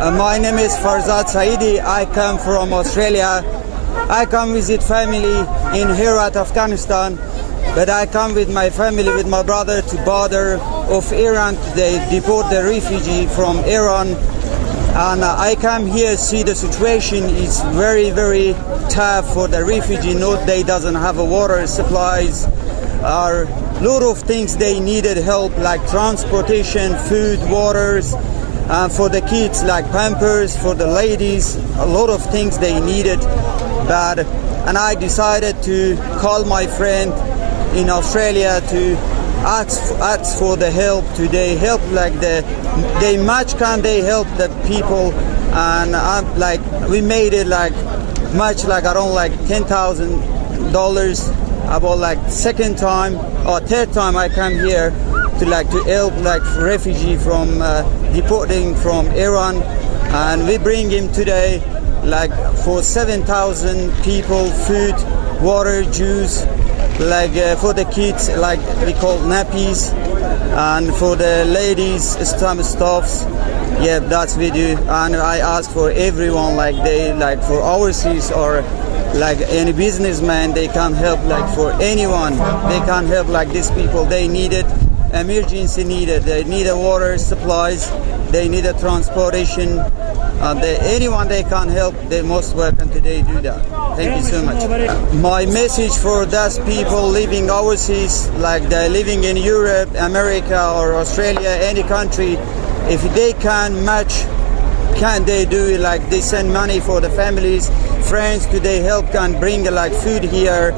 My name is Farzad Saidi. I come from Australia. I come visit family in Herat, Afghanistan. But I come with my family, with my brother, to border of Iran. They deport the refugee from Iran. And I come here, see the situation is very, very tough for the refugee. No, they doesn't have a water supplies. Are lot of things they needed help, like transportation, food, waters. For the kids, like pampers. For the ladies, a lot of things they needed. And I decided to call my friend in Australia to ask for the help. They help like they much can they help the people, and like we made it like much like around like $10,000. About like second time or third time I come here to help like refugee from deporting from Iran, and we bring him today like for 7,000 people food, water, juice. Like for the kids, like we call nappies, and for the ladies, some stuffs. Yeah, that's we do. And I ask for everyone, like they, like for overseas or like any businessman, they can help. Like for anyone, they can help. Like these people, they need it, emergency needed. They need a water supplies. They need a transportation. Anyone they can help, they most welcome today do that. Thank you so much. My message for those people living overseas, like they're living in Europe, America or Australia, any country, if they can match, can they do it, like they send money for the families, friends, do they help, can bring like food here,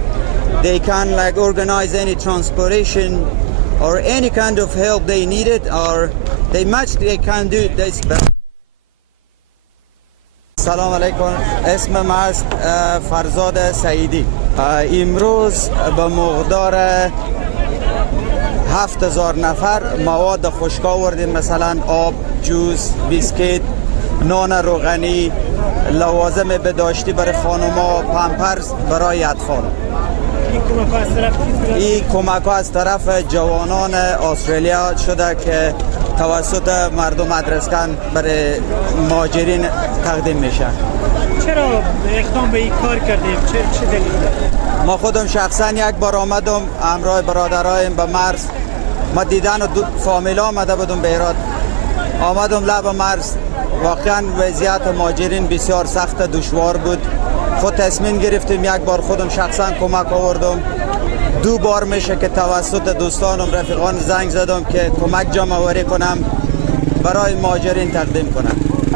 they can like organize any transportation or any kind of help they need it, or they match, they can do it. That's better. سلام علیکم، اسمم است فرزاد سعیدی. امروز به مقدار 7000 نفر مواد خشک آوردیم، مثلا آب، جوس، بیسکیت، نان روغنی، لوازم بداشتی برای خانوما، پامپرز برای اطفال. این کمک ها از طرف جوانان استرالیا شده که توسط مردم ادرسکن برای مهاجرین تقدیم میشه. چرا اقدام به این کار کردیم؟ چه دلیل؟ ما خودم شخصا یک بار آمدم همراه برادرایم به مرز. ما دیدن فامیلا آمده بودم به ایران. آمدم لب مرز. واقعا وضعیت مهاجرین بسیار سخت دشوار بود. خود تصمیم گرفتیم یک بار خودم شخصا کمک آوردم. 2 بار میشه که توسط دوستانم رفیقان زنگ زدم که کمک جمع آوری کنم برای مهاجرین تقدیم کنم.